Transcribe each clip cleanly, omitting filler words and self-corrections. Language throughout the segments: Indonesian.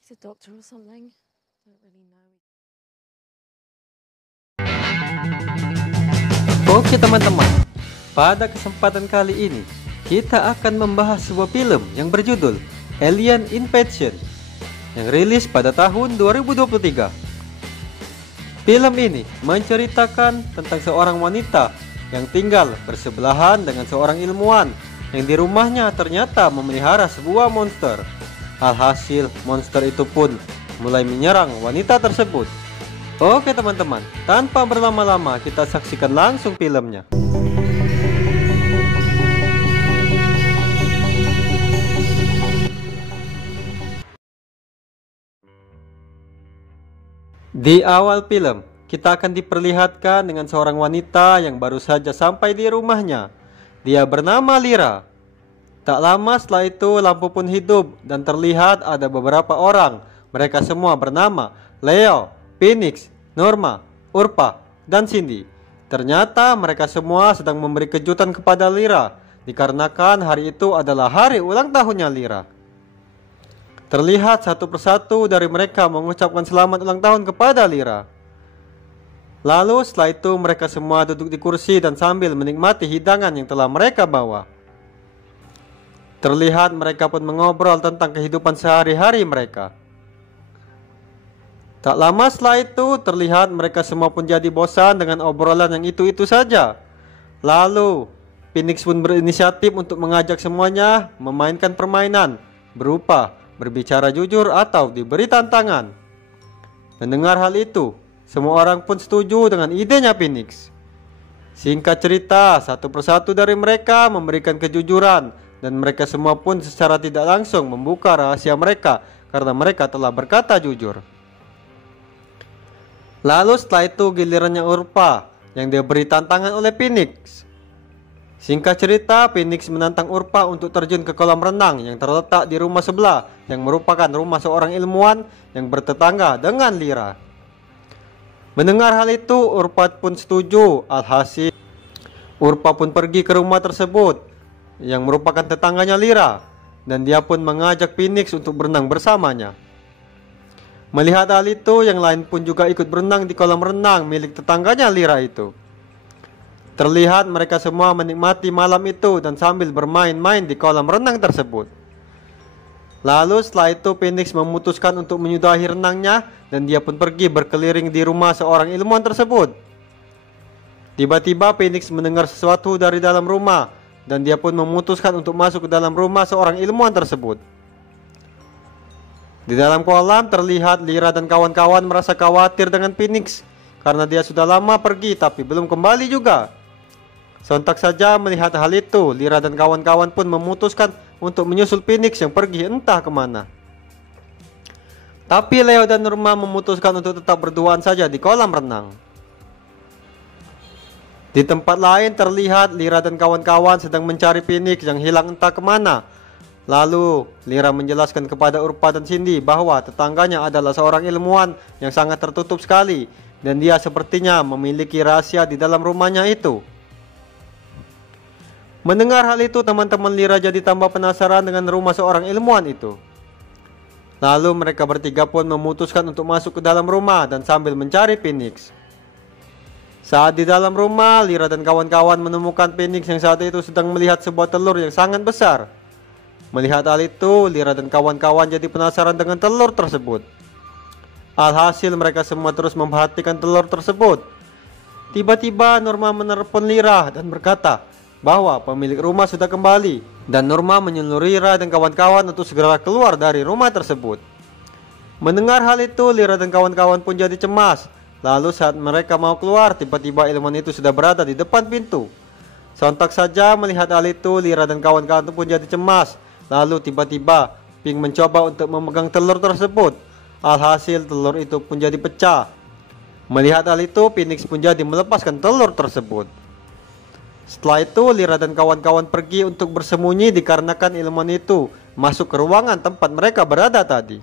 He's a doctor or something. Don't really know. Oke teman-teman, pada kesempatan kali ini kita akan membahas sebuah film yang berjudul Alien Invasion yang rilis pada tahun 2023. Film ini menceritakan tentang seorang wanita yang tinggal bersebelahan dengan seorang ilmuwan yang di rumahnya ternyata memelihara sebuah monster. Alhasil monster itu pun mulai menyerang wanita tersebut. Oke teman-teman, tanpa berlama-lama kita saksikan langsung filmnya. Di awal film, kita akan diperlihatkan dengan seorang wanita yang baru saja sampai di rumahnya. Dia bernama Lyra. Tak lama setelah itu lampu pun hidup dan terlihat ada beberapa orang. Mereka semua bernama Leo, Phoenix, Norma, Urpa, dan Cindy. Ternyata mereka semua sedang memberi kejutan kepada Lyra, dikarenakan hari itu adalah hari ulang tahunnya Lyra. Terlihat satu persatu dari mereka mengucapkan selamat ulang tahun kepada Lyra. Lalu setelah itu mereka semua duduk di kursi dan sambil menikmati hidangan yang telah mereka bawa. Terlihat mereka pun mengobrol tentang kehidupan sehari-hari mereka. Tak lama setelah itu terlihat mereka semua pun jadi bosan dengan obrolan yang itu-itu saja. Lalu Phoenix pun berinisiatif untuk mengajak semuanya memainkan permainan berupa berbicara jujur atau diberi tantangan. Mendengar hal itu, semua orang pun setuju dengan idenya Phoenix. Singkat cerita, satu persatu dari mereka memberikan kejujuran dan mereka semua pun secara tidak langsung membuka rahasia mereka karena mereka telah berkata jujur. Lalu setelah itu gilirannya Urpa yang diberi tantangan oleh Phoenix. Singkat cerita, Phoenix menantang Urpa untuk terjun ke kolam renang yang terletak di rumah sebelah yang merupakan rumah seorang ilmuwan yang bertetangga dengan Lyra. Mendengar hal itu, Urpa pun setuju. Alhasil Urpa pun pergi ke rumah tersebut yang merupakan tetangganya Lyra, dan dia pun mengajak Phoenix untuk berenang bersamanya. Melihat hal itu, yang lain pun juga ikut berenang di kolam renang milik tetangganya Lyra itu. Terlihat mereka semua menikmati malam itu dan sambil bermain-main di kolam renang tersebut. Lalu setelah itu Phoenix memutuskan untuk menyudahi renangnya dan dia pun pergi berkeliling di rumah seorang ilmuwan tersebut. Tiba-tiba Phoenix mendengar sesuatu dari dalam rumah dan dia pun memutuskan untuk masuk ke dalam rumah seorang ilmuwan tersebut. Di dalam kolam terlihat Lyra dan kawan-kawan merasa khawatir dengan Phoenix karena dia sudah lama pergi tapi belum kembali juga. Sontak saja melihat hal itu, Lyra dan kawan-kawan pun memutuskan untuk menyusul Phoenix yang pergi entah kemana. Tapi Leo dan Norma memutuskan untuk tetap berduaan saja di kolam renang. Di tempat lain terlihat Lyra dan kawan-kawan sedang mencari Phoenix yang hilang entah kemana. Lalu Lyra menjelaskan kepada Urpa dan Cindy bahwa tetangganya adalah seorang ilmuwan yang sangat tertutup sekali dan dia sepertinya memiliki rahasia di dalam rumahnya itu. Mendengar hal itu, teman-teman Lyra jadi tambah penasaran dengan rumah seorang ilmuwan itu. Lalu mereka bertiga pun memutuskan untuk masuk ke dalam rumah dan sambil mencari Phoenix. Saat di dalam rumah, Lyra dan kawan-kawan menemukan Phoenix yang saat itu sedang melihat sebuah telur yang sangat besar. Melihat hal itu, Lyra dan kawan-kawan jadi penasaran dengan telur tersebut. Alhasil mereka semua terus memperhatikan telur tersebut. Tiba-tiba Norma menelepon Lyra dan berkata bahwa pemilik rumah sudah kembali, dan Norma menyuruh Lyra dan kawan-kawan untuk segera keluar dari rumah tersebut. Mendengar hal itu, Lyra dan kawan-kawan pun jadi cemas. Lalu saat mereka mau keluar, tiba-tiba ilmuwan itu sudah berada di depan pintu. Sontak saja melihat hal itu, Lyra dan kawan-kawan pun jadi cemas. Lalu tiba-tiba Pink mencoba untuk memegang telur tersebut. Alhasil telur itu pun jadi pecah. Melihat hal itu, Phoenix pun jadi melepaskan telur tersebut. Setelah itu Lyra dan kawan-kawan pergi untuk bersembunyi dikarenakan ilmuwan itu masuk ke ruangan tempat mereka berada tadi.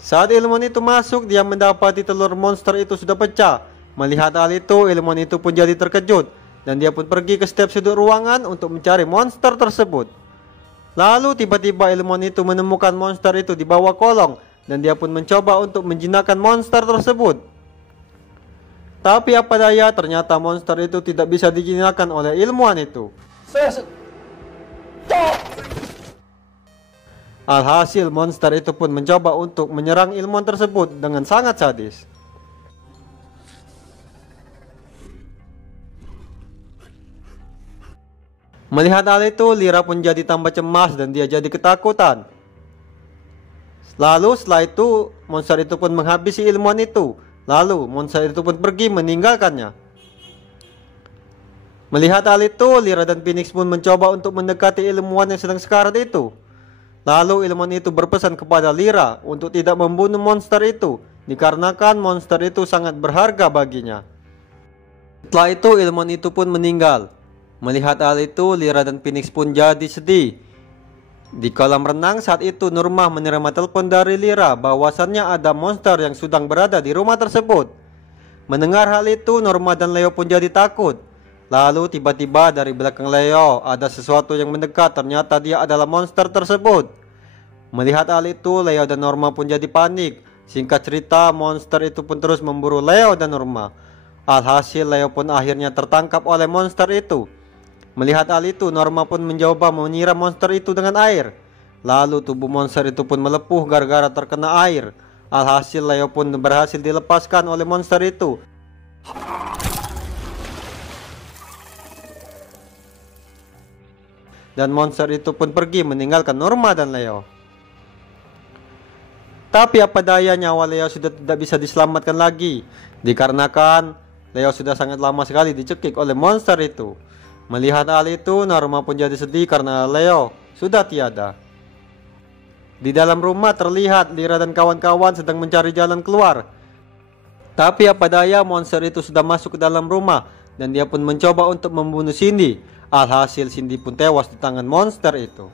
Saat ilmuwan itu masuk, dia mendapati telur monster itu sudah pecah. Melihat hal itu, ilmuwan itu pun jadi terkejut. dan dia pun pergi ke setiap sudut ruangan untuk mencari monster tersebut. Lalu tiba-tiba ilmuwan itu menemukan monster itu di bawah kolong dan dia pun mencoba untuk menjinakkan monster tersebut. Tapi apa daya, ternyata monster itu tidak bisa dijinakkan oleh ilmuwan itu. Alhasil monster itu pun mencoba untuk menyerang ilmuwan tersebut dengan sangat sadis. Melihat hal itu, Lyra pun jadi tambah cemas dan dia jadi ketakutan. Lalu setelah itu, monster itu pun menghabisi ilmuwan itu. Lalu monster itu pun pergi meninggalkannya. Melihat hal itu, Lyra dan Phoenix pun mencoba untuk mendekati ilmuwan yang sedang sekarat itu. Lalu ilmuwan itu berpesan kepada Lyra untuk tidak membunuh monster itu, dikarenakan monster itu sangat berharga baginya. Setelah itu ilmuwan itu pun meninggal. Melihat hal itu, Lyra dan Phoenix pun jadi sedih. Di kolam renang saat itu Norma menerima telepon dari Lyra bahwasannya ada monster yang sedang berada di rumah tersebut. Mendengar hal itu, Norma dan Leo pun jadi takut. Lalu tiba-tiba dari belakang Leo ada sesuatu yang mendekat, ternyata dia adalah monster tersebut. Melihat hal itu, Leo dan Norma pun jadi panik. Singkat cerita, monster itu pun terus memburu Leo dan Norma. Alhasil Leo pun akhirnya tertangkap oleh monster itu. Melihat hal itu, Norma pun mencoba menyiram monster itu dengan air. Lalu tubuh monster itu pun melepuh gara-gara terkena air. Alhasil Leo pun berhasil dilepaskan oleh monster itu. Dan monster itu pun pergi meninggalkan Norma dan Leo. Tapi apa daya, nyawa Leo sudah tidak bisa diselamatkan lagi, dikarenakan Leo sudah sangat lama sekali dicekik oleh monster itu. Melihat hal itu, Norma pun jadi sedih karena Leo sudah tiada. Di dalam rumah terlihat Lyra dan kawan-kawan sedang mencari jalan keluar. Tapi apa daya, monster itu sudah masuk ke dalam rumah dan dia pun mencoba untuk membunuh Cindy. Alhasil Cindy pun tewas di tangan monster itu.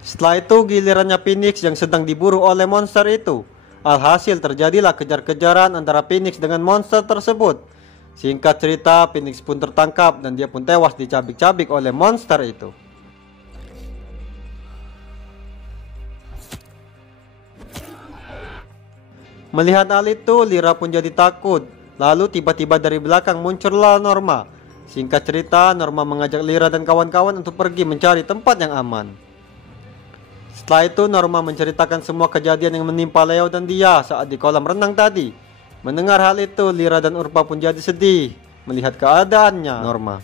Setelah itu gilirannya Phoenix yang sedang diburu oleh monster itu. Alhasil terjadilah kejar-kejaran antara Phoenix dengan monster tersebut. Singkat cerita, Phoenix pun tertangkap dan dia pun tewas dicabik-cabik oleh monster itu. Melihat hal itu, Lyra pun jadi takut. Lalu tiba-tiba dari belakang muncullah Norma. Singkat cerita, Norma mengajak Lyra dan kawan-kawan untuk pergi mencari tempat yang aman. Setelah itu Norma menceritakan semua kejadian yang menimpa Leo dan dia saat di kolam renang tadi. Mendengar hal itu, Lyra dan Urpa pun jadi sedih melihat keadaannya Norma.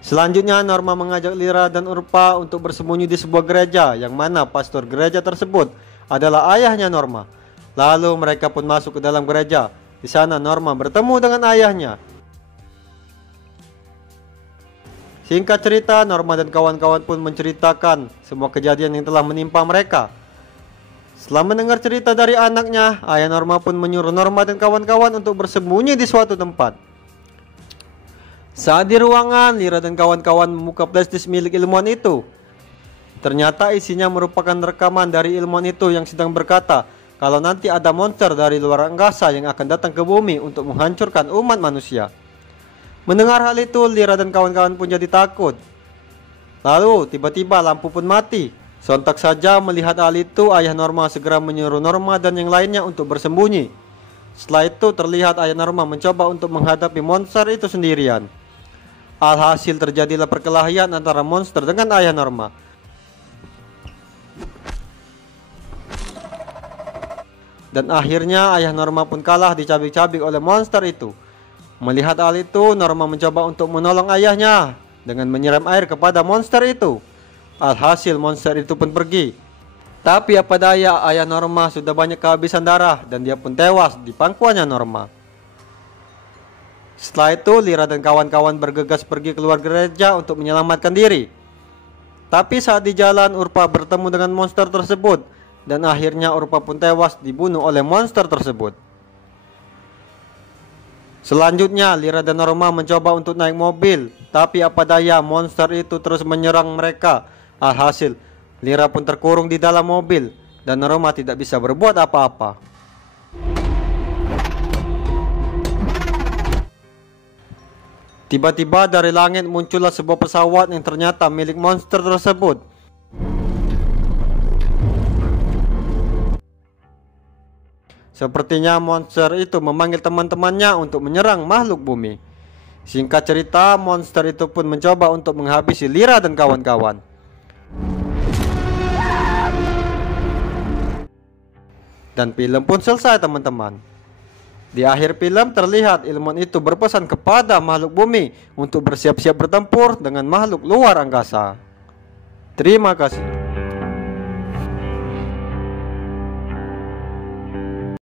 Selanjutnya Norma mengajak Lyra dan Urpa untuk bersembunyi di sebuah gereja, yang mana pastor gereja tersebut adalah ayahnya Norma. Lalu mereka pun masuk ke dalam gereja. Di sana Norma bertemu dengan ayahnya. Singkat cerita, Norma dan kawan-kawan pun menceritakan semua kejadian yang telah menimpa mereka. Setelah mendengar cerita dari anaknya, ayah Norma pun menyuruh Norma dan kawan-kawan untuk bersembunyi di suatu tempat. Saat di ruangan, Lyra dan kawan-kawan membuka flashdisk milik ilmuwan itu. Ternyata isinya merupakan rekaman dari ilmuwan itu yang sedang berkata kalau nanti ada monster dari luar angkasa yang akan datang ke bumi untuk menghancurkan umat manusia. Mendengar hal itu, Lyra dan kawan-kawan pun jadi takut. Lalu tiba-tiba lampu pun mati. Sontak saja melihat hal itu, ayah Norma segera menyuruh Norma dan yang lainnya untuk bersembunyi. Setelah itu terlihat ayah Norma mencoba untuk menghadapi monster itu sendirian. Alhasil terjadilah perkelahian antara monster dengan ayah Norma. Dan akhirnya ayah Norma pun kalah dicabik-cabik oleh monster itu. Melihat hal itu, Norma mencoba untuk menolong ayahnya dengan menyiram air kepada monster itu. Alhasil monster itu pun pergi. Tapi apa daya, ayah Norma sudah banyak kehabisan darah dan dia pun tewas di pangkuannya Norma. Setelah itu, Lyra dan kawan-kawan bergegas pergi keluar gereja untuk menyelamatkan diri. Tapi saat di jalan, Urpa bertemu dengan monster tersebut dan akhirnya Urpa pun tewas dibunuh oleh monster tersebut. Selanjutnya, Lyra dan Norma mencoba untuk naik mobil, tapi apa daya, monster itu terus menyerang mereka. Alhasil, Lyra pun terkurung di dalam mobil dan Norma tidak bisa berbuat apa-apa. Tiba-tiba dari langit muncullah sebuah pesawat yang ternyata milik monster tersebut. Sepertinya monster itu memanggil teman-temannya untuk menyerang makhluk bumi. Singkat cerita, monster itu pun mencoba untuk menghabisi Lyra dan kawan-kawan. Dan film pun selesai, teman-teman. Di akhir film terlihat ilmuwan itu berpesan kepada makhluk bumi untuk bersiap-siap bertempur dengan makhluk luar angkasa. Terima kasih.